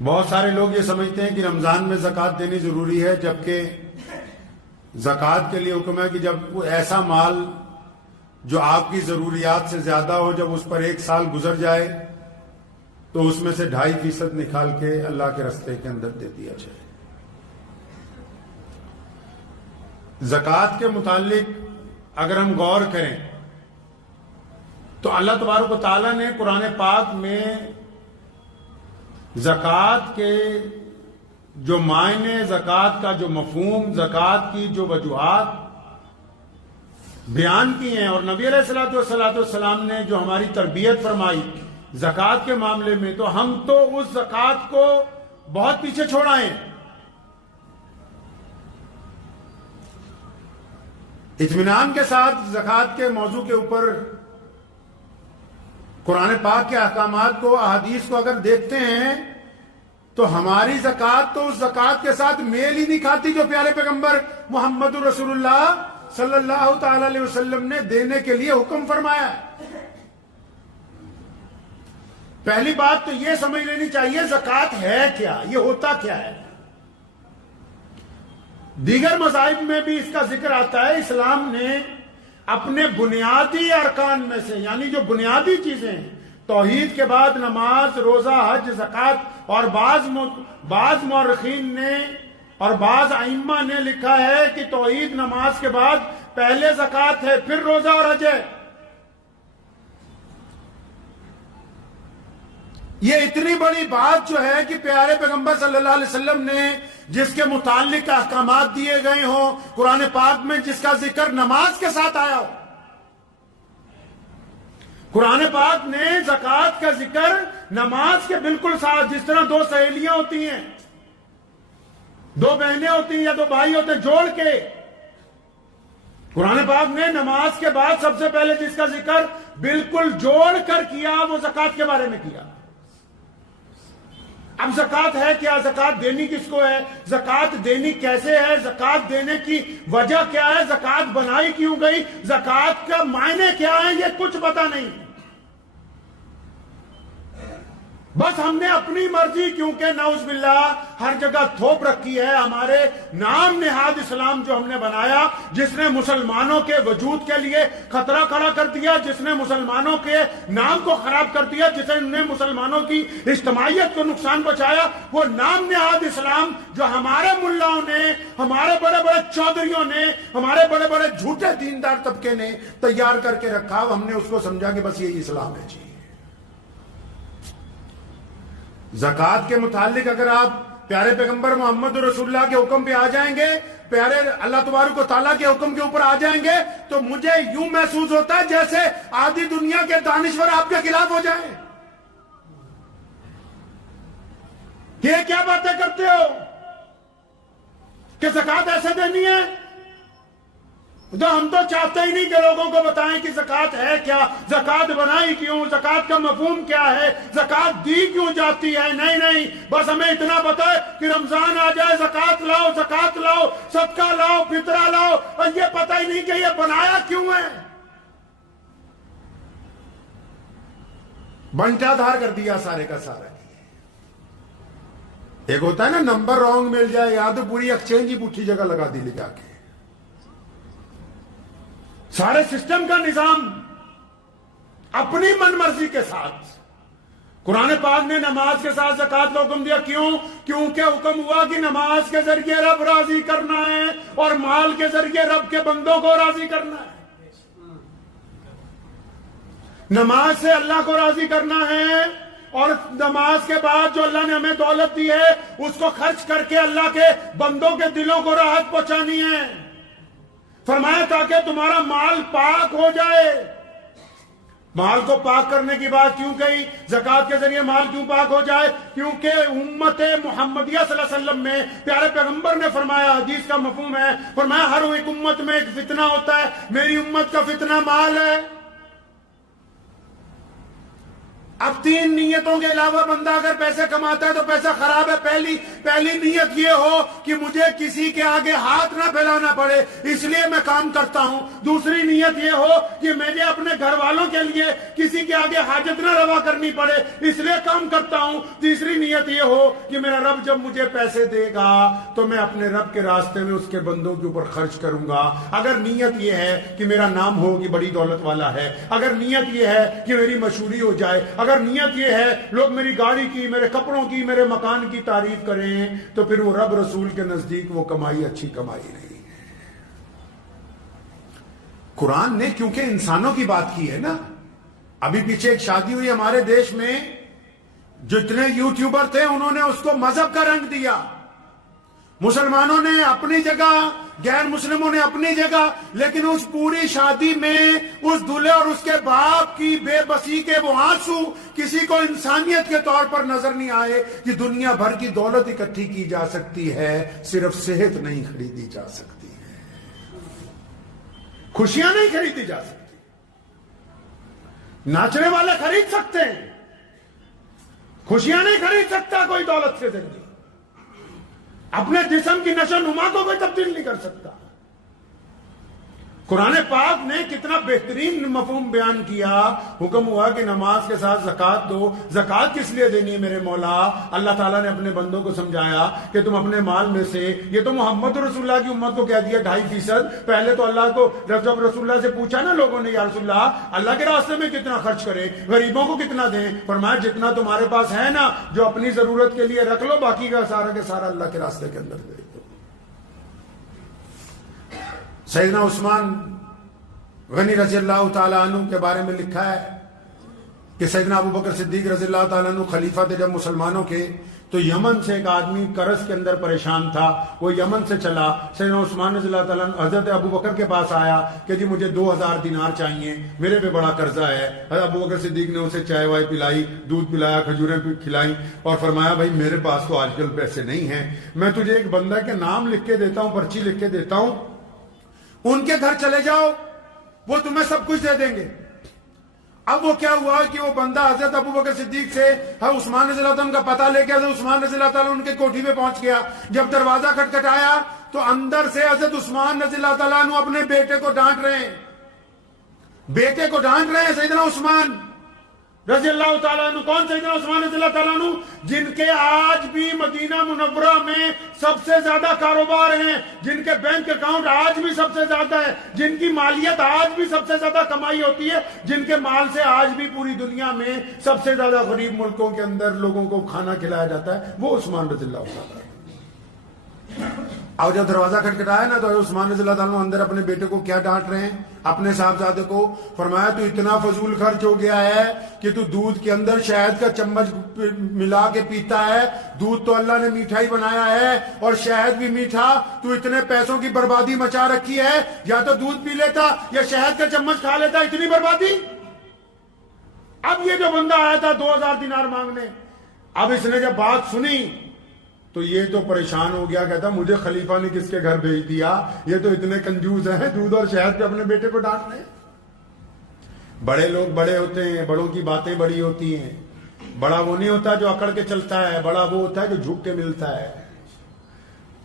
بہت سارے لوگ یہ سمجھتے ہیں کہ رمضان میں زکوٰۃ دینی ضروری ہے، جبکہ زکوٰۃ کے لیے حکم ہے کہ جب کوئی ایسا مال جو آپ کی ضروریات سے زیادہ ہو، جب اس پر 1 سال گزر جائے تو اس میں سے 2.5% نکال کے اللہ کے راستے کے اندر دے دیا جائے۔ زکوٰۃ کے متعلق اگر ہم غور کریں تو اللہ تبارک و تعالیٰ نے قرآن پاک میں زکوٰۃ کے جو معنی، زکوٰۃ کا جو مفہوم، زکوٰۃ کی جو وجوہات بیان کی ہیں، اور نبی علیہ السلام نے جو ہماری تربیت فرمائی زکوٰۃ کے معاملے میں، تو ہم تو اس زکوٰۃ کو بہت پیچھے چھوڑ آئے ہیں۔ اطمینان کے ساتھ زکوٰۃ کے موضوع کے اوپر قرآن پاک کے احکامات کو، احادیث کو اگر دیکھتے ہیں تو ہماری زکوٰۃ تو اس زکوٰۃ کے ساتھ میل ہی نہیں کھاتی جو پیارے پیغمبر محمد رسول اللہ صلی اللہ تعالی علیہ وسلم نے دینے کے لیے حکم فرمایا ہے۔ پہلی بات تو یہ سمجھ لینی چاہیے زکوٰۃ ہے کیا، یہ ہوتا کیا ہے۔ دیگر مذاہب میں بھی اس کا ذکر آتا ہے۔ اسلام نے اپنے بنیادی ارکان میں سے، یعنی جو بنیادی چیزیں ہیں، توحید کے بعد نماز، روزہ، حج، زکوٰۃ، اور بعض مورخین نے اور بعض ائمہ نے لکھا ہے کہ توحید، نماز کے بعد پہلے زکوٰۃ ہے، پھر روزہ اور حج ہے۔ یہ اتنی بڑی بات جو ہے کہ پیارے پیغمبر صلی اللہ علیہ وسلم نے جس کے متعلق احکامات دیے گئے ہوں قرآن پاک میں، جس کا ذکر نماز کے ساتھ آیا ہو۔ قرآن پاک نے زکوٰۃ کا ذکر نماز کے بالکل ساتھ، جس طرح 2 سہیلیاں ہوتی ہیں، 2 بہنیں ہوتی ہیں یا 2 بھائی ہوتے ہیں، جوڑ کے قرآن پاک نے نماز کے بعد سب سے پہلے جس کا ذکر بالکل جوڑ کر کیا وہ زکوٰۃ کے بارے میں کیا۔ اب زکوٰۃ ہے کیا، زکوٰۃ دینی کس کو ہے، زکوٰۃ دینی کیسے ہے، زکوٰۃ دینے کی وجہ کیا ہے، زکوٰۃ بنائی کیوں گئی، زکوٰۃ کا معنی کیا ہے، یہ کچھ پتہ نہیں۔ بس ہم نے اپنی مرضی، کیونکہ نعوذ باللہ ہر جگہ تھوپ رکھی ہے، ہمارے نام نہاد اسلام جو ہم نے بنایا، جس نے مسلمانوں کے وجود کے لیے خطرہ کھڑا کر دیا، جس نے مسلمانوں کے نام کو خراب کر دیا، جس نے مسلمانوں کی اجتماعیت کو نقصان پہنچایا، وہ نام نہاد اسلام جو ہمارے ملاؤں نے، ہمارے بڑے بڑے چودھریوں نے، ہمارے بڑے بڑے جھوٹے دیندار طبقے نے تیار کر کے رکھا، ہم نے اس کو سمجھا کہ بس یہی اسلام ہے۔ جی، زکوٰۃ کے متعلق اگر آپ پیارے پیغمبر محمد رسول اللہ کے حکم پہ آ جائیں گے، پیارے اللہ تبارک و تعالیٰ کے حکم کے اوپر آ جائیں گے، تو مجھے یوں محسوس ہوتا ہے جیسے آدھی دنیا کے دانشور آپ کے خلاف ہو جائیں کہ یہ کیا باتیں کرتے ہو کہ زکوٰۃ ایسے دینی ہے۔ تو ہم تو چاہتے ہی نہیں کہ لوگوں کو بتائیں کہ زکوٰۃ ہے کیا، زکوٰۃ بنائی کیوں، زکوٰۃ کا مفہوم کیا ہے، زکوٰۃ دی کیوں جاتی ہے۔ نہیں، بس ہمیں اتنا پتا ہے کہ رمضان آ جائے زکوٰۃ لاؤ، زکوٰۃ لاؤ، صدقہ لاؤ، فطرہ لاؤ، اور یہ پتہ ہی نہیں کہ یہ بنایا کیوں ہے۔ بنٹا دھار کر دیا سارے کا سارا۔ ایک ہوتا ہے نا نمبر رانگ مل جائے، یا تو پوری ایکسچینج ہی پٹھی جگہ لگا دی لے جا کے۔ سارے سسٹم کا نظام اپنی من مرضی کے ساتھ۔ قرآن پاک نے نماز کے ساتھ زکوٰۃ کا حکم دیا، کیوں؟ کیونکہ حکم ہوا کہ نماز کے ذریعے رب راضی کرنا ہے اور مال کے ذریعے رب کے بندوں کو راضی کرنا ہے۔ نماز سے اللہ کو راضی کرنا ہے، اور نماز کے بعد جو اللہ نے ہمیں دولت دی ہے اس کو خرچ کر کے اللہ کے بندوں کے دلوں کو راحت پہنچانی ہے۔ فرمایا تاکہ تمہارا مال پاک ہو جائے۔ مال کو پاک کرنے کی بات کیوں کہی؟ زکوٰۃ کے ذریعے مال کیوں پاک ہو جائے؟ کیونکہ امت محمدیہ صلی اللہ علیہ وسلم میں پیارے پیغمبر نے فرمایا، حدیث کا مفہوم ہے، فرمایا ہر ایک امت میں ایک فتنہ ہوتا ہے، میری امت کا فتنہ مال ہے۔ اب 3 نیتوں کے علاوہ بندہ اگر پیسے کماتا ہے تو پیسہ خراب ہے۔ پہلی پہلی نیت یہ ہو کہ مجھے کسی کے آگے ہاتھ نہ پھیلانا پڑے اس لیے میں کام کرتا ہوں. دوسری نیت یہ ہو کہ مجھے اپنے گھر والوں کے لیے کسی کے آگے حاجت نہ روا کرنی پڑے اس لیے کام کرتا ہوں. تیسری نیت یہ ہو کہ میرا رب جب مجھے پیسے دے گا تو میں اپنے رب کے راستے میں اس کے بندوں کے اوپر خرچ کروں گا. اگر نیت یہ ہے کہ میرا نام ہو کہ بڑی دولت والا ہے, اگر نیت یہ ہے کہ میری مشہوری ہو جائے, اگر نیت یہ ہے لوگ میری گاڑی کی, میرے کپڑوں کی, میرے مکان کی تعریف کریں, تو پھر وہ رب رسول کے نزدیک وہ کمائی اچھی کمائی نہیں. قرآن نے کیونکہ انسانوں کی بات کی ہے نا. ابھی پیچھے ایک شادی ہوئی ہمارے دیش میں, جتنے یوٹیوبر تھے انہوں نے اس کو مذہب کا رنگ دیا. مسلمانوں نے اپنی جگہ, غیر مسلموں نے اپنی جگہ, لیکن اس پوری شادی میں اس دلہے اور اس کے باپ کی بے بسی کے وہ آنسو کسی کو انسانیت کے طور پر نظر نہیں آئے کہ دنیا بھر کی دولت اکٹھی کی جا سکتی ہے, صرف صحت نہیں خریدی جا سکتی ہے, خوشیاں نہیں خریدی جا سکتی. ناچنے والے خرید سکتے ہیں, خوشیاں نہیں خرید سکتا کوئی دولت سے زندگی. اپنے جسم کی نشو نما کو کوئی تبدیل نہیں کر سکتا. قرآن پاک نے کتنا بہترین مفہوم بیان کیا. حکم ہوا کہ نماز کے ساتھ زکوٰۃ دو. زکوٰۃ کس لیے دینی ہے میرے مولا؟ اللہ تعالیٰ نے اپنے بندوں کو سمجھایا کہ تم اپنے مال میں سے, یہ تو محمد رسول اللہ کی امت کو کہہ دیا 2.5%. پہلے تو اللہ کو جب رسول اللہ سے پوچھا نا لوگوں نے, یا رسول اللہ کے راستے میں کتنا خرچ کریں, غریبوں کو کتنا دیں؟ فرمایا جتنا تمہارے پاس ہے نا, جو اپنی ضرورت کے لیے رکھ لو, باقی کا سارا اللہ کے راستے کے اندر دے دو. سیدنا عثمان غنی رضی اللہ تعالیٰ عنہ کے بارے میں لکھا ہے کہ سیدنا ابو بکر صدیق رضی اللہ تعالیٰ عنہ خلیفہ تھے جب مسلمانوں کے, تو یمن سے ایک آدمی قرض کے اندر پریشان تھا, وہ یمن سے چلا, سیدنا عثمان رضی اللہ تعالیٰ عنہ حضرت ابو بکر کے پاس آیا کہ جی مجھے 2000 دینار چاہیے, میرے پہ بڑا قرضہ ہے. حضرت ابو بکر صدیق نے اسے چائے وائے پلائی, دودھ پلایا, کھجوریں کھلائی, اور فرمایا بھائی میرے پاس تو آج کل پیسے نہیں ہیں, میں تجھے ایک بندہ کے نام لکھ کے دیتا ہوں, پرچی لکھ کے دیتا ہوں, ان کے گھر چلے جاؤ, وہ تمہیں سب کچھ دے دیں گے. اب وہ کیا ہوا کہ وہ بندہ حضرت ابو بکر صدیق سے عثمان رضی اللہ عنہ کا پتہ لے کے حضرت عثمان رضی اللہ تعالیٰ ان کے کوٹھی پہ پہنچ گیا. جب دروازہ کھٹکھٹایا تو اندر سے حضرت عثمان رضی اللہ تعالیٰ عنہ اپنے بیٹے کو ڈانٹ رہے ہیں, بیٹے کو ڈانٹ رہے ہیں سیدنا عثمان رضی اللہ تعالیٰ عنہ. کون سیدنا عثمان رضی اللہ تعالیٰ عنہ؟ جن کے آج بھی مدینہ منورہ میں سب سے زیادہ کاروبار ہیں, جن کے بینک اکاؤنٹ آج بھی سب سے زیادہ ہے, جن کی مالیت آج بھی سب سے زیادہ کمائی ہوتی ہے, جن کے مال سے آج بھی پوری دنیا میں سب سے زیادہ غریب ملکوں کے اندر لوگوں کو کھانا کھلایا جاتا ہے, وہ عثمان رضی اللہ تعالیٰ عنہ. اور جب دروازہ کھٹکھٹایا نا تو عثمان رضی اللہ تعالیٰ عنہ اندر اپنے بیٹے کو کیا ڈانٹ رہے ہیں, اپنے صاحبزادے کو. فرمایا تو اتنا فضول خرچ ہو گیا ہے کہ تو دودھ کے اندر شہد کا چمچ ملا کے پیتا ہے. دودھ تو اللہ نے میٹھا ہی بنایا ہے اور شہد بھی میٹھا, تو اتنے پیسوں کی بربادی مچا رکھی ہے, یا تو دودھ پی لیتا یا شہد کا چمچ کھا لیتا, اتنی بربادی. اب یہ جو بندہ آیا تھا 2000 دینار مانگنے, اب اس نے جب بات سنی تو یہ تو پریشان ہو گیا, کہتا مجھے خلیفہ نے کس کے گھر بھیج دیا, یہ تو اتنے کنجوس ہیں, دودھ اور شہد پہ اپنے بیٹے کو ڈانٹ رہے ہیں. بڑے لوگ بڑے ہوتے ہیں, بڑوں کی باتیں بڑی ہوتی ہیں. بڑا وہ نہیں ہوتا جو اکڑ کے چلتا ہے, بڑا وہ ہوتا ہے جو جھک کے ملتا ہے.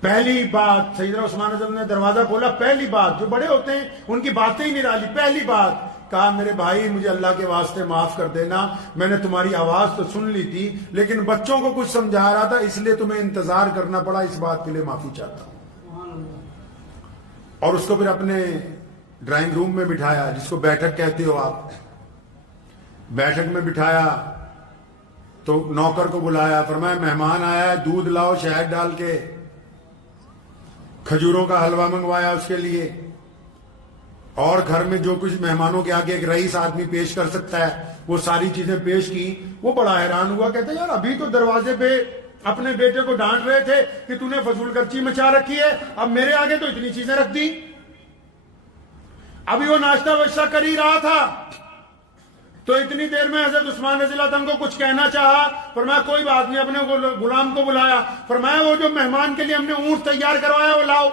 پہلی بات سیدنا عثمان رضی اللہ عنہ نے دروازہ کھولا, پہلی بات, جو بڑے ہوتے ہیں ان کی باتیں ہی نرالی, پہلی بات کہا میرے بھائی مجھے اللہ کے واسطے معاف کر دینا, میں نے تمہاری آواز تو سن لی تھی لیکن بچوں کو کچھ سمجھا رہا تھا اس لیے تمہیں انتظار کرنا پڑا, اس بات کے لیے معافی چاہتا ہوں. اور اس کو پھر اپنے ڈرائنگ روم میں بٹھایا, جس کو بیٹھک کہتے ہو آپ, بیٹھک میں بٹھایا تو نوکر کو بلایا, فرمایا مہمان آیا ہے, دودھ لاؤ شہد ڈال کے, کھجوروں کا حلوہ منگوایا اس کے لیے, اور گھر میں جو کچھ مہمانوں کے آگے ایک رئیس آدمی پیش کر سکتا ہے وہ ساری چیزیں پیش کی. وہ بڑا حیران ہوا, کہتے یار ابھی تو دروازے پہ اپنے بیٹے کو ڈانٹ رہے تھے کہ تو نے فضول خرچی مچا رکھی ہے, اب میرے آگے تو اتنی چیزیں رکھ دی. ابھی وہ ناشتہ واشتہ کر ہی رہا تھا تو اتنی دیر میں حضرت عثمان رضی اللہ عنہ کو کچھ کہنا چاہا. فرمایا کوئی بات نہیں, اپنے غلام کو بلایا, فرمایا وہ جو مہمان کے لیے ہم نے اونٹ تیار کروایا وہ لاؤ.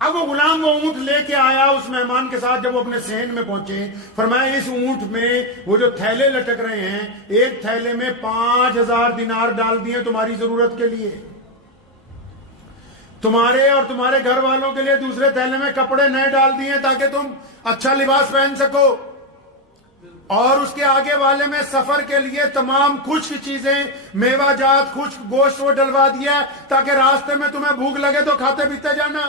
اب وہ غلام وہ اونٹ لے کے آیا اس مہمان کے ساتھ. جب وہ اپنے صحن میں پہنچے فرمایا اس اونٹ میں وہ جو تھیلے لٹک رہے ہیں ایک تھیلے میں 5000 دینار ڈال دیے تمہاری ضرورت کے لیے, تمہارے اور تمہارے گھر والوں کے لیے دوسرے تھیلے میں کپڑے نئے ڈال دیے تاکہ تم اچھا لباس پہن سکو, اور اس کے آگے والے میں سفر کے لیے تمام خشک چیزیں میوہ جات خشک گوشت وہ ڈلوا دیا تاکہ راستے میں تمہیں بھوک لگے تو کھاتے پیتے جانا.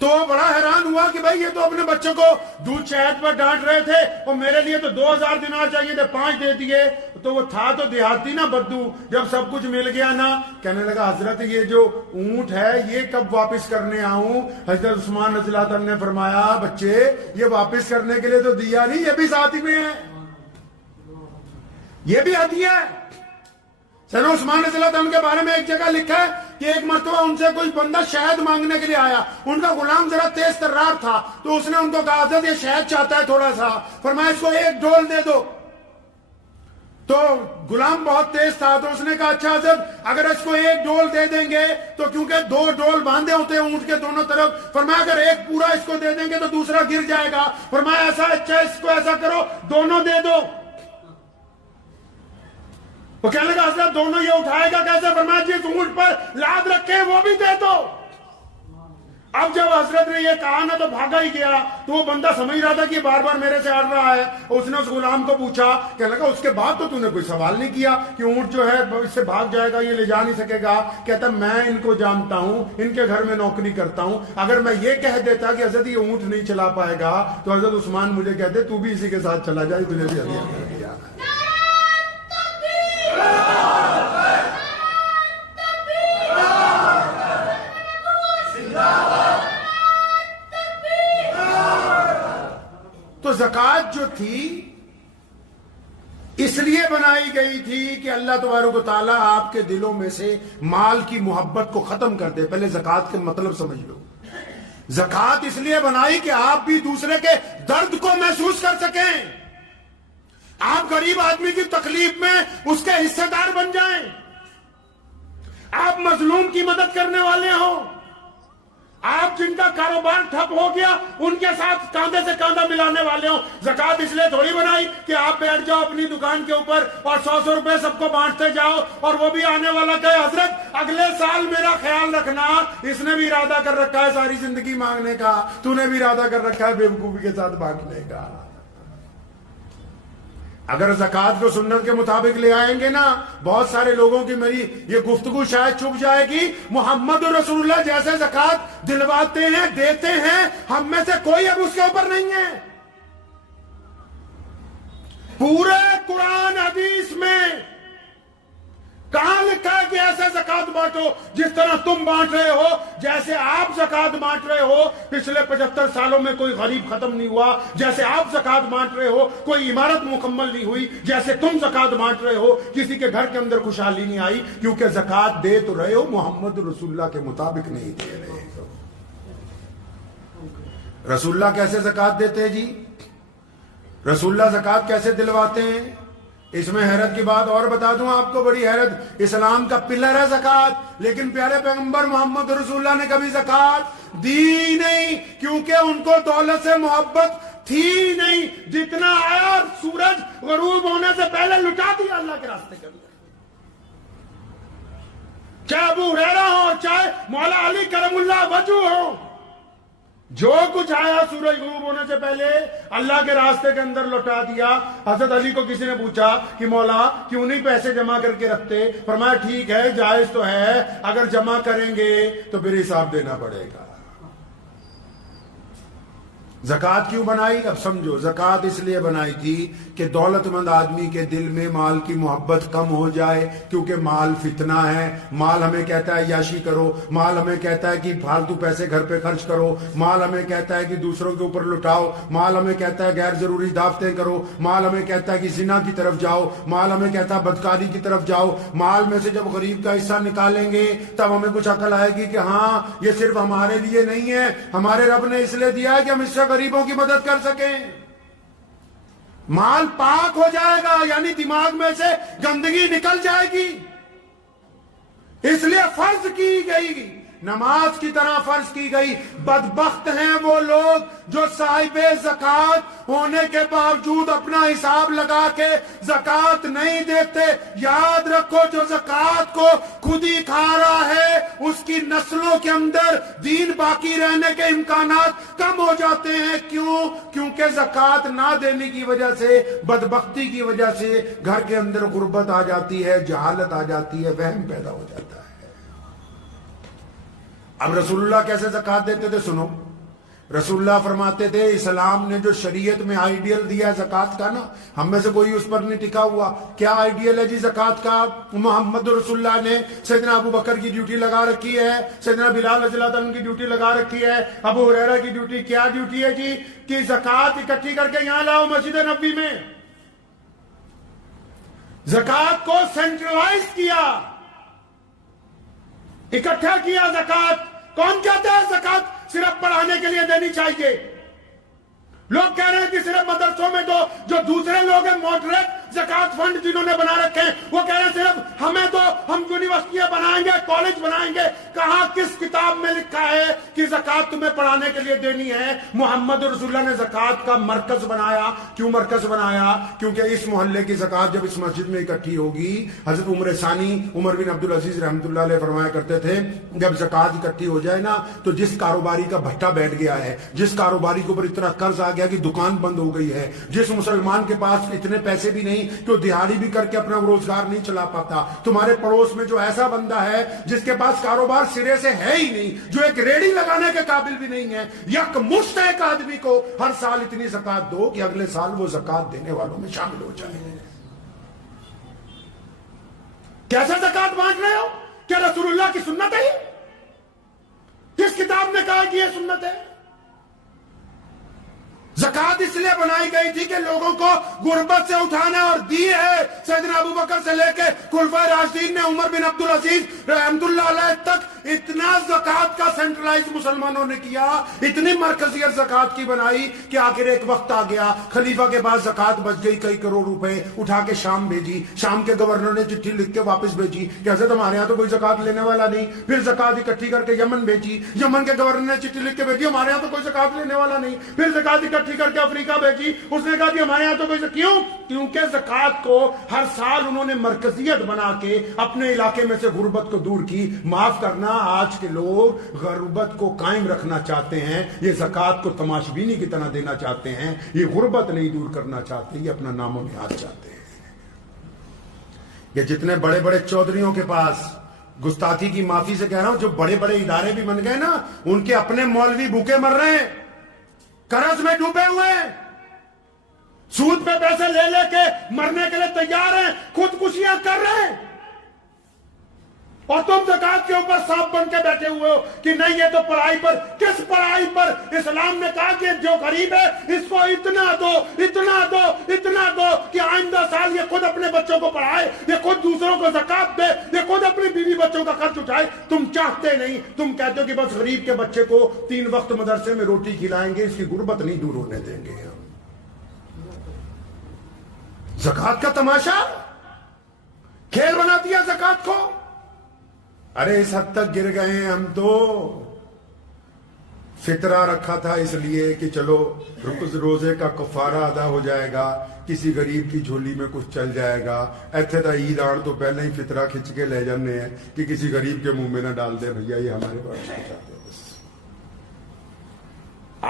تو بڑا حیران ہوا کہ بھائی یہ تو اپنے بچوں کو دودھ شہد پر ڈانٹ رہے تھے اور میرے لیے تو 2000 دینار چاہیے تھے 5 دے دیے. تو وہ تھا تو دیہاتی نا بدو, جب سب کچھ مل گیا نا کہنے لگا حضرت یہ جو اونٹ ہے یہ کب واپس کرنے آؤں؟ حضرت عثمان رضی اللہ عنہ نے فرمایا بچے یہ واپس کرنے کے لیے تو دیا نہیں, یہ بھی ساتھ ہی میں ہے, یہ بھی ہدیہ ہے. سیدنا عثمان رضی اللہ عنہ کے بارے میں ایک جگہ لکھا ہے کہ ایک مرتبہ ان سے کوئی بندہ شہد مانگنے کے لیے آیا, ان کا غلام ذرا تیز ترار تھا تو اس نے ان کو کہا حضرت یہ شہد چاہتا ہے تھوڑا سا, فرمایا اس کو 1 ڈول دے دو. تو غلام بہت تیز تھا تو اس نے کہا اچھا حضرت اگر اس کو 1 ڈول دے دیں گے تو کیونکہ 2 ڈول باندھے ہوتے ہیں اونٹ کے دونوں طرف, فرمایا اگر 1 پورا اس کو دے دیں گے تو دوسرا گر جائے گا, فرمایا ایسا اچھا اس کو ایسا کرو دونوں دے دو. وہ کہنے لگا حضرت دونوں یہ اٹھائے گا کیسے؟ فرمایا جس اونٹ پر لاد رکھے وہ بھی دے دو. اب جب حضرت نے یہ کہا نا تو بھاگا ہی گیا, تو وہ بندہ سمجھ رہا تھا کہ بار بار میرے سے اڑ رہا ہے. اس نے اس غلام کو پوچھا, کہنے لگا اس کے بعد تو نے کوئی سوال نہیں کیا کہ اونٹ جو ہے اس سے بھاگ جائے گا, یہ لے جا نہیں سکے گا؟ کہتا میں ان کو جانتا ہوں, ان کے گھر میں نوکری کرتا ہوں, اگر میں یہ کہہ دیتا کہ حضرت یہ اونٹ نہیں چلا پائے گا تو حضرت عثمان مجھے کہتے تو بھی اسی کے ساتھ چلا جائے, تجھے بھی ہدیہ کر دیا. تو زکوٰۃ جو تھی اس لیے بنائی گئی تھی کہ اللہ تبارک و تعالیٰ آپ کے دلوں میں سے مال کی محبت کو ختم کر دے. پہلے زکوٰۃ کے مطلب سمجھ لو. زکوٰۃ اس لیے بنائی کہ آپ بھی دوسرے کے درد کو محسوس کر سکیں, آپ غریب آدمی کی تکلیف میں اس کے حصے دار بن جائیں, آپ مظلوم کی مدد کرنے والے ہوں, آپ جن کا کاروبار ٹھپ ہو گیا ان کے ساتھ کاندھے سے کاندھا ملانے والے ہوں. زکوٰۃ اس لیے تھوڑی بنائی کہ آپ بیٹھ جاؤ اپنی دکان کے اوپر اور 100 روپے سب کو بانٹتے جاؤ اور وہ بھی آنے والا کہے حضرت اگلے سال میرا خیال رکھنا, اس نے بھی ارادہ کر رکھا ہے ساری زندگی مانگنے کا, تو نے بھی ارادہ کر رکھا ہے بیوقوفی کے ساتھ بانٹنے کا. اگر زکوٰۃ کو سنت کے مطابق لے آئیں گے نا, بہت سارے لوگوں کی میری یہ گفتگو شاید چھپ جائے گی. محمد رسول اللہ جیسے زکوٰۃ دلواتے ہیں دیتے ہیں, ہم میں سے کوئی اب اس کے اوپر نہیں ہے. پورے قرآن حدیث میں کہاں لکھا ہے کہ ایسے زکوٰۃ بانٹو جس طرح تم بانٹ رہے ہو, جیسے آپ زکوٰۃ بانٹ رہے ہو پچھلے 75 سالوں میں کوئی غریب ختم نہیں ہوا, جیسے آپ زکوٰۃ بانٹ رہے ہو کوئی عمارت مکمل نہیں ہوئی, جیسے تم زکوٰۃ بانٹ رہے ہو کسی کے گھر کے اندر خوشحالی نہیں آئی, کیونکہ زکوٰۃ دے تو رہے ہو محمد رسول اللہ کے مطابق نہیں دے رہے. رسول اللہ کیسے زکوٰۃ دیتے ہیں جی؟ رسول اللہ زکوٰۃ کیسے دلواتے ہیں؟ اس میں حیرت کی بات اور بتا دوں آپ کو, بڑی حیرت. اسلام کا پلر ہے زکوٰۃ, لیکن پیارے پیغمبر محمد رسول اللہ نے کبھی زکوٰۃ دی نہیں, کیونکہ ان کو دولت سے محبت تھی نہیں. جتنا آیا سورج غروب ہونے سے پہلے لٹا دیا اللہ کے راستے کے اندر. چاہے ابو ہریرہ ہو, چاہے مولا علی کرم اللہ وجہ ہو, جو کچھ آیا سورج غروب ہونے سے پہلے اللہ کے راستے کے اندر لوٹا دیا. حضرت علی کو کسی نے پوچھا کہ مولا کیوں نہیں پیسے جمع کر کے رکھتے؟ فرمایا ٹھیک ہے جائز تو ہے, اگر جمع کریں گے تو پھر حساب دینا پڑے گا. زکوٰۃ کیوں بنائی؟ اب سمجھو. زکوٰۃ اس لیے بنائی تھی کہ دولت مند آدمی کے دل میں مال کی محبت کم ہو جائے, کیونکہ مال فتنہ ہے. مال ہمیں کہتا ہے عیاشی کرو, مال ہمیں کہتا ہے کہ فالتو پیسے گھر پہ خرچ کرو, مال ہمیں کہتا ہے کہ دوسروں کے اوپر لٹاؤ, مال ہمیں کہتا ہے غیر ضروری دعوتیں کرو, مال ہمیں کہتا ہے کہ زنا کی طرف جاؤ, مال ہمیں کہتا ہے بدکاری کی طرف جاؤ. مال میں سے جب غریب کا حصہ نکالیں گے تب ہمیں کچھ عقل آئے گی کہ ہاں یہ صرف ہمارے لیے نہیں ہے, ہمارے رب نے اس لیے دیا ہے کہ ہم اس سے غریبوں کی مدد کر سکیں. مال پاک ہو جائے گا, یعنی دماغ میں سے گندگی نکل جائے گی. اس لیے فرض کی گئی نماز کی طرح فرض کی گئی. بدبخت ہیں وہ لوگ جو صاحب زکات ہونے کے باوجود اپنا حساب لگا کے زکات نہیں دیتے. یاد رکھو جو زکات کو خود ہی کھا رہا ہے اس کی نسلوں کے اندر دین باقی رہنے کے امکانات کم ہو جاتے ہیں. کیوں؟ کیونکہ زکات نہ دینے کی وجہ سے، بدبختی کی وجہ سے گھر کے اندر غربت آ جاتی ہے، جہالت آ جاتی ہے، وہم پیدا ہو جاتا ہے. اب رسول اللہ کیسے زکات دیتے تھے سنو. رسول اللہ فرماتے تھے اسلام نے جو شریعت میں آئیڈیل دیا ہے زکات کا نا، ہم میں سے کوئی اس پر نہیں ٹکا ہوا. کیا آئیڈیل ہے جی زکات کا؟ محمد رسول اللہ نے سیدنا ابو بکر کی ڈیوٹی لگا رکھی ہے، سیدنا بلال رضی اللہ عنہ کی ڈیوٹی لگا رکھی ہے، ابو ہریرہ کی ڈیوٹی. کیا ڈیوٹی ہے جی؟ کہ زکات اکٹھی کر کے یہاں لاؤ مسجد نبوی میں. زکات کو سینٹرلائز کیا، اکٹھا کیا. زکات کون کہتا ہے زکات صرف پڑھانے کے لیے دینی چاہیے؟ لوگ کہہ رہے ہیں کہ صرف مدرسوں میں دو. جو دوسرے لوگ ہیں موڈریٹ زکات فنڈ جنہوں نے بنا رکھے ہیں وہ کہہ رہے ہیں صرف ہمیں تو، ہم یونیورسٹیاں بنائیں گے، کالج بنائیں گے. کہاں کس کتاب میں لکھا ہے کہ زکات تمہیں پڑھانے کے لیے دینی ہے؟ محمد رسول اللہ نے زکات کا مرکز بنایا. کیوں مرکز بنایا؟ کیونکہ اس محلے کی زکات جب اس مسجد میں اکٹھی ہوگی، حضرت عمر ثانی عمر بن عبد العزیز رحمۃ اللہ علیہ فرمایا کرتے تھے جب زکات اکٹھی ہو جائے نا تو جس کاروباری کا بھٹا بیٹھ گیا ہے، جس کاروباری کے اوپر اتنا قرض آ گیا کہ دکان بند ہو گئی ہے، جس مسلمان کے پاس اتنے پیسے بھی نہیں کہ وہ دہاڑی بھی کر کے اپنا روزگار نہیں چلا پاتا، تمہارے پڑوس میں جو ایسا بندہ ہے جس کے پاس کاروبار سرے سے ہے ہی نہیں، جو ایک ریڑی لگانے کے قابل بھی نہیں ہے، یک مشت ایک آدمی کو ہر سال اتنی زکات دو کہ اگلے سال وہ زکات دینے والوں میں شامل ہو جائے. کیسے زکات بانٹ رہے ہو؟ کیا رسول اللہ کی سنت ہے؟ کس کتاب نے کہا کہ یہ سنت ہے؟ زکات اس لیے بنائی گئی تھی کہ لوگوں کو غربت سے اٹھانا، اور دی ہے سیدنا ابو بکر سے لے کے خلفائے راشدین نے، عمر بن عبد العزیز رحمت اللہ علیہ تک اتنا زکات کا سینٹرلائز مسلمانوں نے کیا، اتنی مرکزیت زکات کی بنائی کہ آخر ایک وقت آ گیا خلیفہ کے بعد زکات بچ گئی کئی کروڑ روپے، اٹھا کے شام بھیجی. شام کے گورنر نے چٹھی لکھ کے واپس بھیجی کہ حضرت ہمارے ہاں تو کوئی زکات لینے والا نہیں. پھر زکات اکٹھی کر کے یمن بھیجی، یمن کے گورنر نے چٹھی لکھ کے بھیجی ہمارے ہاں تو کوئی زکات لینے والا نہیں. پھر زکات اکٹھی کر کے افریقہ بھیجی، اس نے کہا کہ ہمارے یہاں تو کوئی. کیوں؟ کیونکہ زکات کو ہر سال انہوں نے مرکزیت بنا کے اپنے علاقے میں سے غربت کو دور کی. معاف کرنا، آج کے لوگ غربت کو قائم رکھنا چاہتے ہیں، یہ زکات کو تماشبینی کی طرح دینا چاہتے ہیں. یہ غربت نہیں دور کرنا چاہتے، یہ اپنا نام و نہاد چاہتے ہیں. یہ جتنے بڑے بڑے چودھریوں کے پاس، گستاخی کی معافی سے کہہ رہا ہوں، جو بڑے بڑے ادارے بھی بن گئے نا، ان کے اپنے مولوی بھوکے مر رہے ہیں، قرض میں ڈوبے ہوئے ہیں، سود پہ پیسے لے لے کے مرنے کے لیے تیار ہیں، خودکشیاں کر رہے ہیں. اور تم زکات کے اوپر سانپ بن کے بیٹھے ہوئے ہو کہ نہیں یہ تو پڑھائی پر. کس پڑھائی پر؟ اسلام نے کہا کہ جو غریب ہے اس کو اتنا دو، اتنا دو، اتنا دو کہ آئندہ سال یہ خود اپنے بچوں کو پڑھائے، یہ خود دوسروں کو زکات دے، یہ خود اپنی بیوی بچوں کا خرچ اٹھائے. تم چاہتے نہیں، تم کہتے ہو کہ بس غریب کے بچے کو 3 وقت مدرسے میں روٹی کھلائیں گے، اس کی غربت نہیں دور ہونے دیں گے. زکات کا تماشا کھیل بنا دیا زکات کو. ارے اس حد تک گر گئے ہیں ہم تو. فطرہ رکھا تھا اس لیے کہ چلو روزے کا کفارہ ادا ہو جائے گا، کسی غریب کی جھولی میں کچھ چل جائے گا. ایتھے تا عید آن تو پہلے ہی فطرہ کھچ کے لے جانے ہیں کہ کسی غریب کے منہ میں نہ ڈال دے بھیا، یہ ہمارے پاس چاہتے ہیں.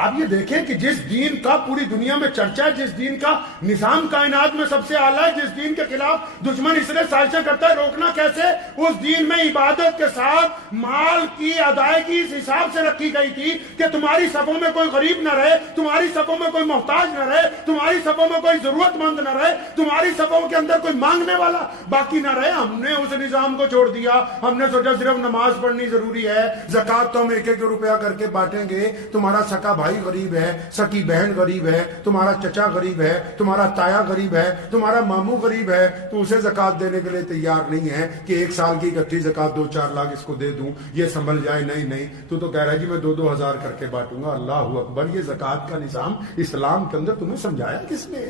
آپ یہ دیکھیں کہ جس دین کا پوری دنیا میں چرچا ہے، جس دین کا نظام کائنات میں سب سے اعلیٰ ہے، جس دین کے خلاف دشمن اس لیے سازشیں کرتا ہے، روکنا کیسے؟ اس دین میں عبادت کے ساتھ مال کی ادائیگی اس حساب سے رکھی گئی تھی کہ تمہاری صفوں میں کوئی غریب نہ رہے، تمہاری صفوں میں کوئی محتاج نہ رہے، تمہاری صفوں میں کوئی ضرورت مند نہ رہے، تمہاری صفوں کے اندر کوئی مانگنے والا باقی نہ رہے. ہم نے اس نظام کو چھوڑ دیا. ہم نے سوچا صرف نماز پڑھنی ضروری ہے، زکات تو ہم 1-1 روپیہ کر کے بانٹیں گے. تمہارا سکا بھائی غریب ہے، سکی بہن غریب ہے، تمہارا چچا غریب ہے، تمہارا تایا غریب ہے، تمہارا ماموں غریب ہے، تو اسے زکات دینے کے لیے تیار نہیں ہے کہ 1 سال کی اکٹھی زکات 2-4 لاکھ اس کو دے دوں، یہ سنبھل جائے. نہیں، تو کہہ رہا ہے جی میں 2-2 ہزار کر کے بانٹوں گا. اللہ اکبر. یہ زکات کا نظام اسلام کے اندر تمہیں سمجھایا کس نے؟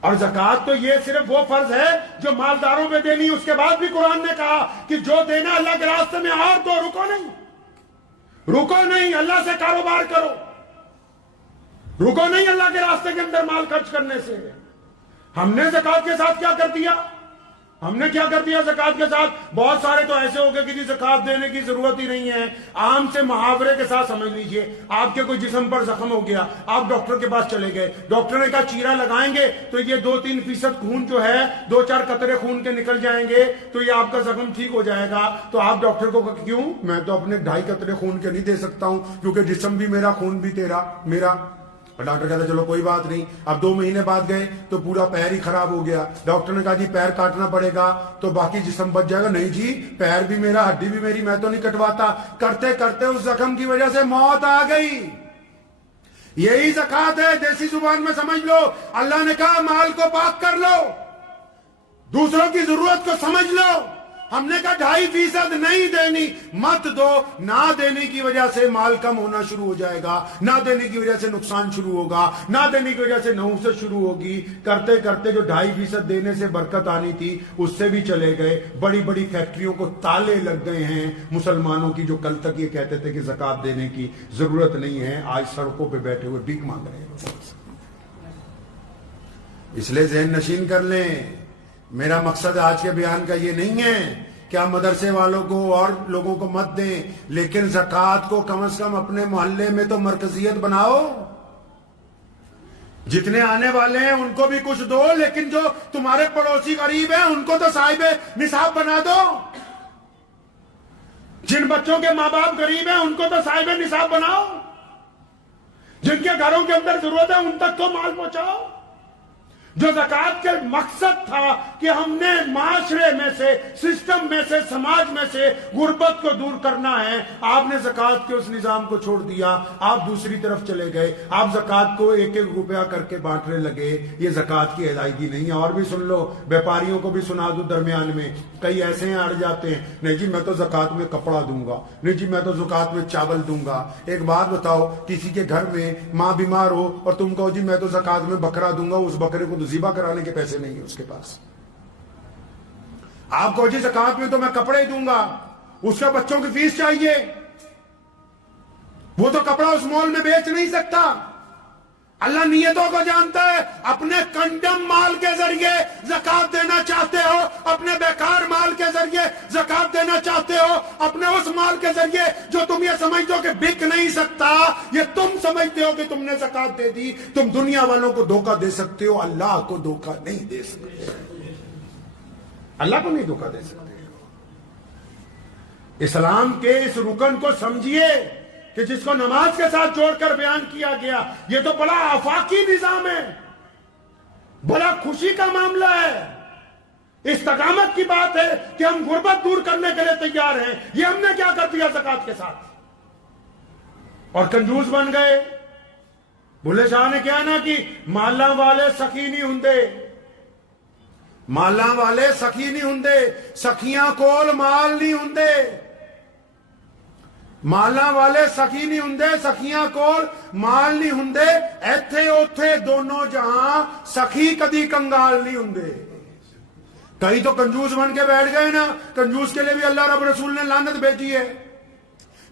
اور زکات تو یہ صرف وہ فرض ہے جو مالداروں پہ دینی. اس کے بعد بھی قرآن نے کہا کہ جو دینا اللہ کے راستے میں اور دو, رکو نہیں, اللہ سے کاروبار کرو, رکو نہیں اللہ کے راستے کے اندر مال خرچ کرنے سے. ہم نے زکات کے ساتھ کیا کر دیا؟ زکات کے ساتھ بہت سارے تو ایسے ہو گئے کہ جی زکات دینے کی ضرورت ہی نہیں ہے. عام سے محاورے کے ساتھ سمجھ لیجئے, آپ کے کوئی جسم پر زخم ہو گیا, آپ ڈاکٹر کے پاس چلے گئے, ڈاکٹر نے کہا چیرا لگائیں گے تو یہ 2-3% خون جو ہے 2-4 قطرے خون کے نکل جائیں گے تو یہ آپ کا زخم ٹھیک ہو جائے گا. تو آپ ڈاکٹر کو کیوں؟ میں تو اپنے 2.5 قطرے خون کے نہیں دے سکتا ہوں کیونکہ جسم بھی میرا, خون بھی تیرا میرا. ڈاکٹر کہتا چلو کوئی بات نہیں. اب 2 مہینے بعد گئے تو پورا پیر ہی خراب ہو گیا. ڈاکٹر نے کہا جی پیر کاٹنا پڑے گا تو باقی جسم بچ جائے گا. نہیں جی, پیر بھی میرا, ہڈی بھی میری, میں تو نہیں کٹواتا. کرتے کرتے اس زخم کی وجہ سے موت آ گئی. یہی زکات ہے, دیسی زبان میں سمجھ لو. اللہ نے کہا مال کو پاک کر لو, دوسروں کی ضرورت کو سمجھ لو. ہم نے کہا 2.5% نہیں دینی, مت دو. نہ دینے کی وجہ سے مال کم ہونا شروع ہو جائے گا, نہ دینے کی وجہ سے نقصان شروع ہوگا, نہ دینے کی وجہ سے نحوست شروع ہوگی. کرتے کرتے جو 2.5% دینے سے برکت آنی تھی اس سے بھی چلے گئے. بڑی بڑی فیکٹریوں کو تالے لگ گئے ہیں مسلمانوں کی, جو کل تک یہ کہتے تھے کہ زکات دینے کی ضرورت نہیں ہے, آج سڑکوں پہ بیٹھے ہوئے بھیک مانگ رہے ہیں. اس لیے ذہن نشین کر لیں, میرا مقصد آج کے بیان کا یہ نہیں ہے کہ آپ مدرسے والوں کو اور لوگوں کو مت دیں, لیکن زکات کو کم از کم اپنے محلے میں تو مرکزیت بناؤ. جتنے آنے والے ہیں ان کو بھی کچھ دو, لیکن جو تمہارے پڑوسی غریب ہیں ان کو تو صاحب نصاب بنا دو. جن بچوں کے ماں باپ غریب ہیں ان کو تو صاحب نصاب بناؤ. جن کے گھروں کے اندر ضرورت ہے ان تک تو مال پہنچاؤ. جو زکات کے مقصد تھا کہ ہم نے معاشرے میں سے, سسٹم میں سے, سماج میں سے غربت کو دور کرنا ہے, آپ نے زکات کے اس نظام کو چھوڑ دیا. آپ دوسری طرف چلے گئے, آپ زکات کو 1-1 روپیہ کر کے بانٹنے لگے. یہ زکات کی ادائیگی نہیں ہے. اور بھی سن لو, بیپاریوں کو بھی سنا دو. درمیان میں کئی ایسے ہیں اڑ جاتے ہیں, نہیں جی میں تو زکات میں کپڑا دوں گا, نہیں جی میں تو زکات میں چاول دوں گا. ایک بات بتاؤ, کسی کے گھر میں ماں بیمار ہو اور تم کہو جی میں تو زکات میں بکرا دوں گا, اس بکرے کو ذبح کرانے کے پیسے نہیں ہیں اس کے پاس. آپ کو جی زکات میں تو میں کپڑے دوں گا, اس کے بچوں کی فیس چاہیے, وہ تو کپڑا اس مال میں بیچ نہیں سکتا. اللہ نیتوں کو جانتا ہے. اپنے کنڈم مال کے ذریعے زکات دینا چاہتے ہو, اپنے بیکار مال کے ذریعے زکات دینا چاہتے ہو, اپنے اس مال کے ذریعے جو تم یہ سمجھتے ہو کہ بک نہیں سکتا, یہ تم سمجھتے ہو کہ تم نے زکات دے دی, تم دنیا والوں کو دھوکہ دے سکتے ہو, اللہ کو دھوکہ نہیں دے سکتے. اللہ کو نہیں دھوکہ دے سکتے. اسلام کے اس رکن کو سمجھیے کہ جس کو نماز کے ساتھ جوڑ کر بیان کیا گیا. یہ تو بڑا آفاقی نظام ہے, بڑا خوشی کا معاملہ ہے, استقامت کی بات ہے کہ ہم غربت دور کرنے کے لیے تیار ہیں. یہ ہم نے کیا کر دیا زکات کے ساتھ, اور کنجوس بن گئے. بھلے شاہ نے کیا نا کہ مالاں والے سخی نہیں ہوندے, مالاں والے سخی نہیں ہوندے, سخیاں کول مال نہیں ہوندے. مالاں والے سخی نہیں ہوندے, سخیاں کول مال نہیں ہوندے. ایتھے اوتھے دونوں جہاں سخی کدی کنگال نہیں ہوندے. کئی تو کنجوس بن کے بیٹھ گئے نا. کنجوس کے لیے بھی اللہ رب رسول نے لعنت بھیجی ہے.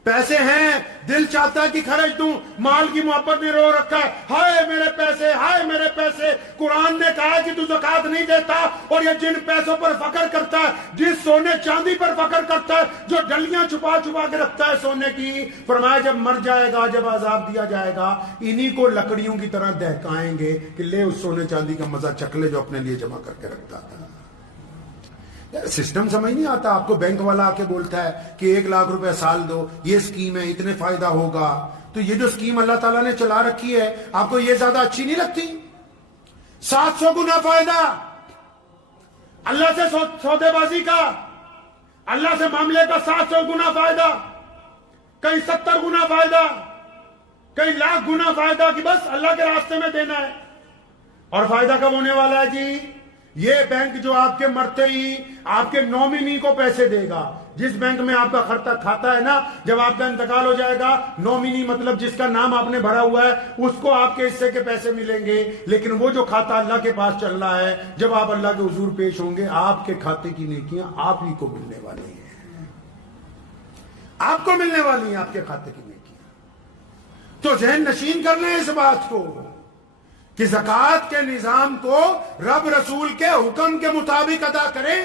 پیسے ہیں, دل چاہتا ہے کہ خرچ دوں, مال کی محبت میں رو رکھا ہے, ہائے میرے پیسے, ہائے میرے پیسے. قرآن نے کہا کہ تو زکات نہیں دیتا, اور یہ جن پیسوں پر فخر کرتا ہے, جس سونے چاندی پر فخر کرتا ہے, جو ڈلیاں چھپا چھپا کے رکھتا ہے سونے کی, فرمایا جب مر جائے گا, جب عذاب دیا جائے گا, انہی کو لکڑیوں کی طرح دہکائیں گے کہ لے اس سونے چاندی کا مزہ چکھ لے جو اپنے لیے جمع کر کے رکھتا تھا. سسٹم سمجھ نہیں آتا. آپ کو بینک والا آ کے بولتا ہے کہ 1 لاکھ روپے سال دو, یہ سکیم ہے, اتنے فائدہ ہوگا. تو یہ جو سکیم اللہ تعالیٰ نے چلا رکھی ہے, آپ کو یہ زیادہ اچھی نہیں لگتی؟ 700 گنا فائدہ اللہ سے سودے بازی کا, اللہ سے معاملے کا 700 گنا فائدہ, کئی 70 گنا فائدہ, کئی لاکھ گنا فائدہ کہ بس اللہ کے راستے میں دینا ہے. اور فائدہ کب ہونے والا ہے جی؟ یہ بینک جو آپ کے مرتے ہی آپ کے نومینی کو پیسے دے گا, جس بینک میں آپ کا کھاتا ہے نا، جب آپ کا انتقال ہو جائے گا، نومینی مطلب جس کا نام آپ نے بھرا ہوا ہے، اس کو آپ کے حصے کے پیسے ملیں گے، لیکن وہ جو کھاتا اللہ کے پاس چل رہا ہے، جب آپ اللہ کے حضور پیش ہوں گے، آپ کے کھاتے کی نیکیاں آپ ہی کو ملنے والی ہیں، آپ کو ملنے والی ہیں آپ کے کھاتے کی نیکیاں۔ تو ذہن نشین کر لیں اس بات کو کہ زکوٰۃ کے نظام کو رب رسول کے حکم کے مطابق ادا کریں۔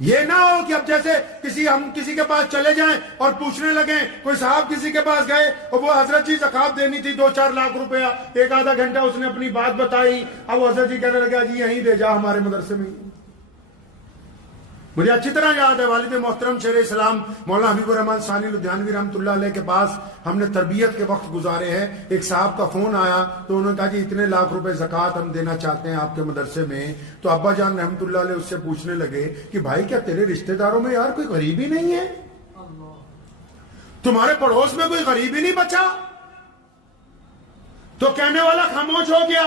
یہ نہ ہو کہ اب جیسے ہم کسی کے پاس چلے جائیں اور پوچھنے لگیں، کوئی صاحب کسی کے پاس گئے اور وہ حضرت جی زکوٰۃ دینی تھی 2-4 لاکھ روپیہ، ایک آدھا گھنٹہ اس نے اپنی بات بتائی، اب وہ حضرت جی کہنے لگا جی یہیں دے جا ہمارے مدرسے میں۔ مجھے اچھی طرح یاد ہے والد محترم شیر اسلام مولانا حبیب الرحمن ثانی لدھیانوی رحمۃ اللہ علیہ کے پاس ہم نے تربیت کے وقت گزارے ہیں۔ ایک صاحب کا فون آیا تو انہوں نے کہا جی اتنے لاکھ روپے زکوٰۃ ہم دینا چاہتے ہیں آپ کے مدرسے میں۔ تو ابا جان رحمۃ اللہ علیہ اس سے پوچھنے لگے کہ بھائی کیا تیرے رشتہ داروں میں یار کوئی غریب ہی نہیں ہے؟ تمہارے پڑوس میں کوئی غریب ہی نہیں بچا؟ تو کہنے والا خاموش ہو گیا،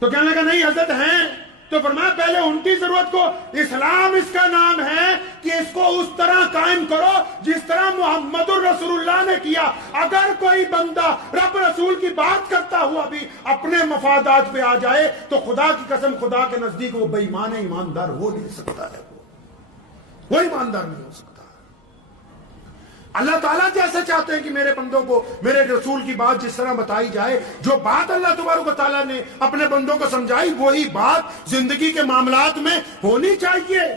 تو کہنے لگا نہیں حضرت ہیں۔ تو فرمایا پہلے ان کی ضرورت کو، اسلام اس کا نام ہے کہ اس کو اس طرح قائم کرو جس طرح محمد الرسول اللہ نے کیا۔ اگر کوئی بندہ رب رسول کی بات کرتا ہوا بھی اپنے مفادات پہ آ جائے تو خدا کی قسم خدا کے نزدیک وہ بے ایمان ایماندار ہو نہیں سکتا ہے، وہ ایماندار نہیں ہو سکتا۔ اللہ تعالیٰ جیسے چاہتے ہیں کہ میرے بندوں کو میرے رسول کی بات جس طرح بتائی جائے، جو بات اللہ تبارک و تعالیٰ نے اپنے بندوں کو سمجھائی وہی بات زندگی کے معاملات میں ہونی چاہیے۔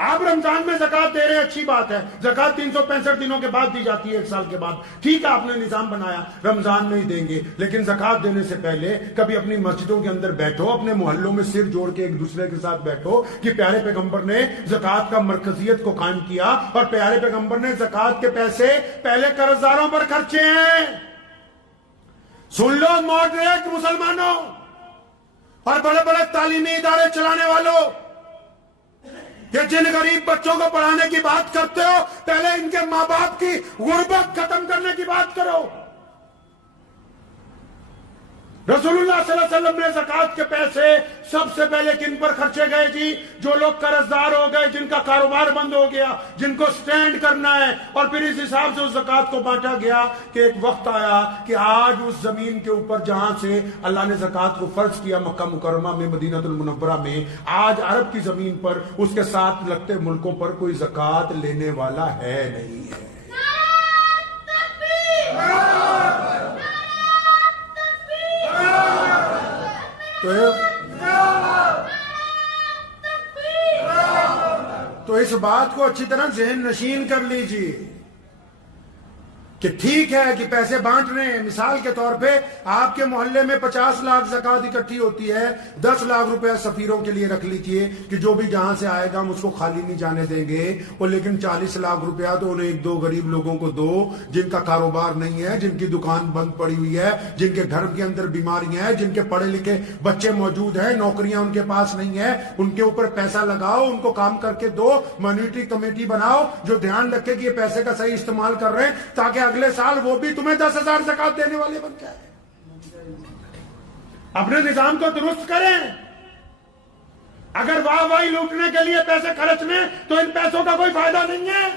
آپ رمضان میں زکوٰۃ دے رہے ہیں، اچھی بات ہے، زکوٰۃ 365 دنوں کے بعد دی جاتی ہے، 1 سال کے بعد، ٹھیک ہے آپ نے نظام بنایا رمضان میں ہی دیں گے، لیکن زکوٰۃ دینے سے پہلے کبھی اپنی مسجدوں کے اندر بیٹھو، اپنے محلوں میں سر جوڑ کے ایک دوسرے کے ساتھ بیٹھو کہ پیارے پیغمبر نے زکوٰۃ کا مرکزیت کو قائم کیا اور پیارے پیغمبر نے زکوٰۃ کے پیسے پہلے قرض داروں پر خرچے ہیں۔ سن لو ماڈریٹ مسلمانوں اور بڑے بڑے تعلیمی ادارے چلانے والوں، کہ جن غریب بچوں کو پڑھانے کی بات کرتے ہو پہلے ان کے ماں باپ کی غربت ختم کرنے کی بات کرو۔ رسول اللہ صلی اللہ علیہ وسلم نے زکوٰۃ کے پیسے سب سے پہلے کن پر خرچے گئے جی؟ جو لوگ قرض دار ہو گئے، جن کا کاروبار بند ہو گیا، جن کو سٹینڈ کرنا ہے، اور پھر اس حساب سے اس زکوٰۃ کو بانٹا گیا کہ ایک وقت آیا کہ آج اس زمین کے اوپر جہاں سے اللہ نے زکوٰۃ کو فرض کیا مکہ مکرمہ میں، مدینہ المنورہ میں، آج عرب کی زمین پر اس کے ساتھ لگتے ملکوں پر کوئی زکوٰۃ لینے والا ہے نہیں ہے۔ تو اس بات کو اچھی طرح ذہن نشین کر لیجیے کہ ٹھیک ہے کہ پیسے بانٹ رہے ہیں، مثال کے طور پہ آپ کے محلے میں 50 لاکھ زکوٰۃ اکٹھی ہوتی ہے، 10 لاکھ روپے سفیروں کے لیے رکھ لیجیے کہ جو بھی جہاں سے آئے گا ہم اس کو خالی نہیں جانے دیں گے، اور لیکن 40 لاکھ روپیہ تو انہیں 1-2 غریب لوگوں کو دو جن کا کاروبار نہیں ہے، جن کی دکان بند پڑی ہوئی ہے، جن کے گھر کے اندر بیماریاں ہیں، جن کے پڑھے لکھے بچے موجود ہیں، نوکریاں ان کے پاس نہیں ہیں، ان کے اوپر پیسہ لگاؤ، ان کو کام کر کے دو، مانیٹری کمیٹی بناؤ جو دھیان رکھے کہ یہ پیسے کا صحیح استعمال کر رہے ہیں، تاکہ اگلے سال وہ بھی تمہیں 10,000 زکوٰۃ دینے والے بن جائے۔ اپنے نظام کو درست کریں۔ اگر واہ واہی لوٹنے کے لیے پیسے خرچنے تو ان پیسوں کا کوئی فائدہ نہیں ہے۔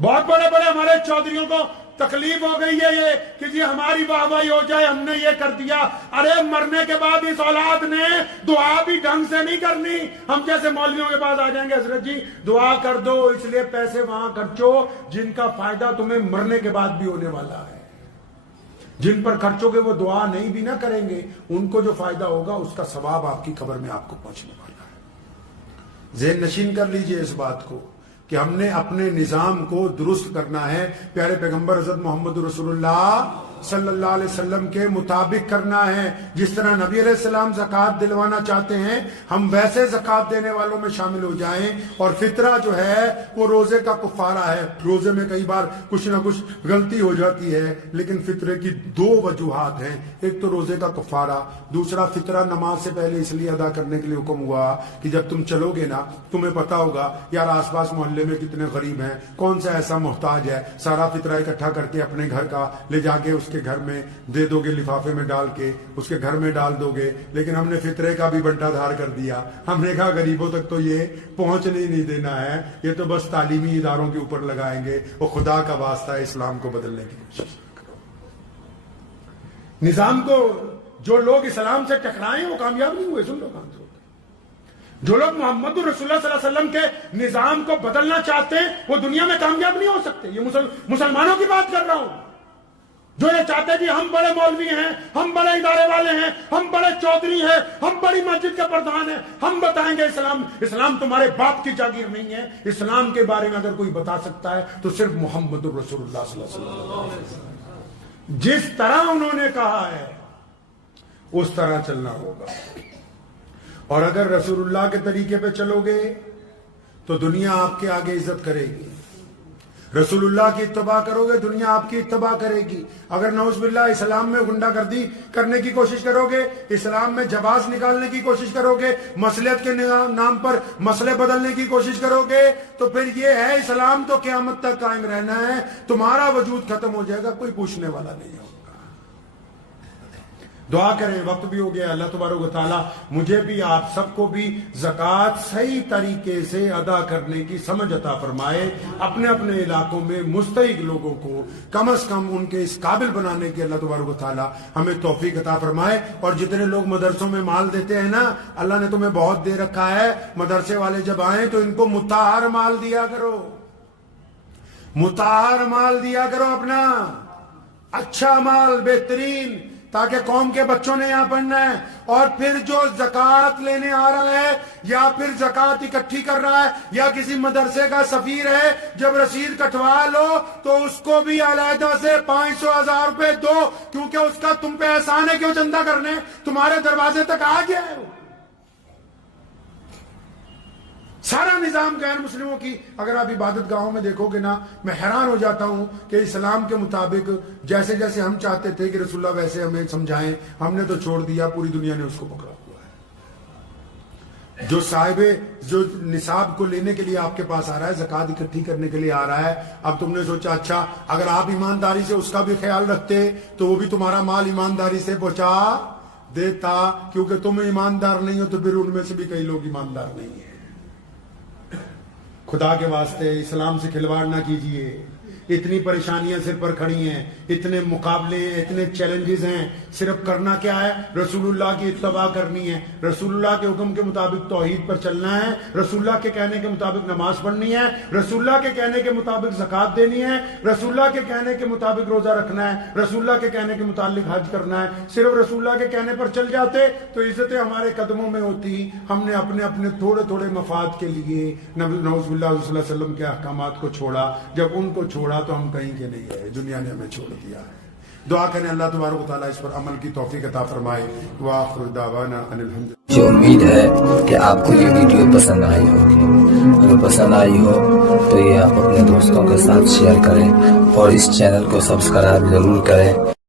بہت بڑے بڑے ہمارے چودھریوں کو تکلیف ہو گئی ہے یہ کہ جی ہماری واہ واہی ہو جائے، ہم نے یہ کر دیا۔ ارے مرنے کے بعد اس اولاد نے دعا بھی ڈھنگ سے نہیں کرنی۔ ہم جیسے مولویوں کے پاس آ جائیں گے، حضرت جی دعا کر دو، اس لیے پیسے وہاں خرچو جن کا فائدہ تمہیں مرنے کے بعد بھی ہونے والا ہے۔ جن پر خرچو گے وہ دعا نہیں بھی نہ کریں گے، ان کو جو فائدہ ہوگا اس کا ثواب آپ کی قبر میں آپ کو پہنچنے والا ہے۔ ذہن نشین کر لیجئے اس بات کو کہ ہم نے اپنے نظام کو درست کرنا ہے، پیارے پیغمبر حضرت محمد رسول اللہ صلی اللہ علیہ وسلم کے مطابق کرنا ہے۔ جس طرح نبی علیہ السلام زکوٰۃ دلوانا چاہتے ہیں، ہم ویسے زکوٰۃ دینے والوں میں شامل ہو جائیں۔ اور فطرہ جو ہے وہ روزے کا کفارہ ہے۔ روزے میں کئی بار کچھ نہ کچھ غلطی ہو جاتی ہے، لیکن فطرے کی 2 وجوہات ہیں، ایک تو روزے کا کفارہ، دوسرا فطرہ نماز سے پہلے اس لیے ادا کرنے کے لیے حکم ہوا کہ جب تم چلو گے نا تمہیں پتا ہوگا یار آس پاس محلے میں کتنے غریب ہیں، کون سا ایسا محتاج ہے، سارا فطرہ اکٹھا کر کے اپنے گھر کا لے جا کے اس کے کے گھر میں دے دو گے لفافے میں ڈال کے, اس کے گھر میں ڈال دو گے, لیکن ہم نے فطرے کا بھی بنٹا دھار کر دیا. ہم نے کہا غریبوں تک تو یہ پہنچنے ہی نہیں دینا ہے, یہ تو بس تعلیمی اداروں کے اوپر لگائیں گے. وہ خدا کا واسطہ ہے, اسلام کو بدلنے کی کوشش کرو. نظام کو جو لوگ اسلام سے ٹکرائے وہ کامیاب نہیں ہوئے. سن لو کام سے, جو لوگ محمد رسول اللہ صلی اللہ علیہ وسلم کے نظام کو بدلنا چاہتے ہیں وہ دنیا میں کامیاب نہیں ہو سکتے. یہ مسلمانوں کی بات کر رہا ہوں, جو یہ چاہتے ہیں کہ ہم بڑے مولوی ہیں, ہم بڑے ادارے والے ہیں, ہم بڑے چودھری ہیں, ہم بڑی مسجد کے پردھان ہیں, ہم بتائیں گے اسلام تمہارے باپ کی جاگیر نہیں ہے. اسلام کے بارے میں اگر کوئی بتا سکتا ہے تو صرف محمد رسول اللہ صلی اللہ علیہ وسلم. جس طرح انہوں نے کہا ہے اس طرح چلنا ہوگا. اور اگر رسول اللہ کے طریقے پہ چلو گے تو دنیا آپ کے آگے عزت کرے گی. رسول اللہ کی اتباع کرو گے دنیا آپ کی اتباع کرے گی. اگر نعوذ باللہ اسلام میں غنڈہ گردی کرنے کی کوشش کرو گے, اسلام میں جواز نکالنے کی کوشش کرو گے, مصلحت کے نام پر مسئلے بدلنے کی کوشش کرو گے, تو پھر یہ ہے اسلام تو قیامت تک قائم رہنا ہے, تمہارا وجود ختم ہو جائے گا, کوئی پوچھنے والا نہیں ہوگا. دعا کریں, وقت بھی ہو گیا. اللہ تبارک و تعالیٰ مجھے بھی آپ سب کو بھی زکوٰۃ صحیح طریقے سے ادا کرنے کی سمجھ عطا فرمائے. اپنے اپنے علاقوں میں مستحق لوگوں کو کم از کم ان کے اس قابل بنانے کی اللہ تبارک و تعالیٰ ہمیں توفیق عطا فرمائے. اور جتنے لوگ مدرسوں میں مال دیتے ہیں نا, اللہ نے تمہیں بہت دے رکھا ہے, مدرسے والے جب آئیں تو ان کو مطہر مال دیا کرو, مطہر مال دیا کرو, اپنا اچھا مال, بہترین, تاکہ قوم کے بچوں نے یہاں پڑھنا ہے. اور پھر جو زکوٰۃ لینے آ رہا ہے یا پھر زکوٰۃ اکٹھی کر رہا ہے یا کسی مدرسے کا سفیر ہے, جب رسید کٹوا لو تو اس کو بھی علیحدہ سے 500,000 روپے دو, کیونکہ اس کا تم پہ احسان ہے کہ وہ چندہ کرنے تمہارے دروازے تک آ گیا ہے. سارا نظام غیر مسلموں کی اگر آپ عبادت گاہوں میں دیکھو گے نا, میں حیران ہو جاتا ہوں کہ اسلام کے مطابق جیسے جیسے ہم چاہتے تھے کہ رسول اللہ ویسے ہمیں سمجھائیں, ہم نے تو چھوڑ دیا, پوری دنیا نے اس کو پکڑا ہوا ہے. جو صاحب جو نصاب کو لینے کے لیے آپ کے پاس آ رہا ہے, زکوٰۃ اکٹھی کرنے کے لیے آ رہا ہے, اب تم نے سوچا اچھا اگر آپ ایمانداری سے اس کا بھی خیال رکھتے تو وہ بھی تمہارا مال ایمانداری سے پہنچا دیتا, کیونکہ تم ایماندار نہیں ہو تو پھر ان میں سے بھی کئی لوگ ایماندار نہیں ہیں. خدا کے واسطے اسلام سے کھلواڑ نہ کیجئے. اتنی پریشانیاں سر پر کھڑی ہیں, اتنے مقابلے ہیں, اتنے چیلنجز ہیں, صرف کرنا کیا ہے, رسول اللہ کی اتباع کرنی ہے, رسول اللہ کے حکم کے مطابق توحید پر چلنا ہے, رسول اللہ کے کہنے کے مطابق نماز پڑھنی ہے, رسول اللہ کے کہنے کے مطابق زکوٰۃ دینی ہے, رسول اللہ کے کہنے کے مطابق روزہ رکھنا ہے, رسول اللہ کے کہنے کے متعلق حج کرنا ہے. صرف رسول اللہ کے کہنے پر چل جاتے تو عزتیں ہمارے قدموں میں ہوتی. ہم نے اپنے اپنے تھوڑے تھوڑے مفاد کے لیے نعوذ باللہ صلی اللہ علیہ وسلم کے احکامات کو چھوڑا. جب ان کو چھوڑا تو ہم کہیں کے نہیں گئے, دنیا نے ہمیں چھوڑ دیا ہے. دعا کریں اللہ تبارک و تعالیٰ اس پر عمل کی توفیق عطا فرمائے. وآخر دعوانا ان الحمد. مجھے امید ہے کہ آپ کو یہ ویڈیو پسند آئی ہوگی. اگر پسند آئی ہو تو یہ آپ اپنے دوستوں کے ساتھ شیئر کریں اور اس چینل کو سبسکرائب ضرور کریں.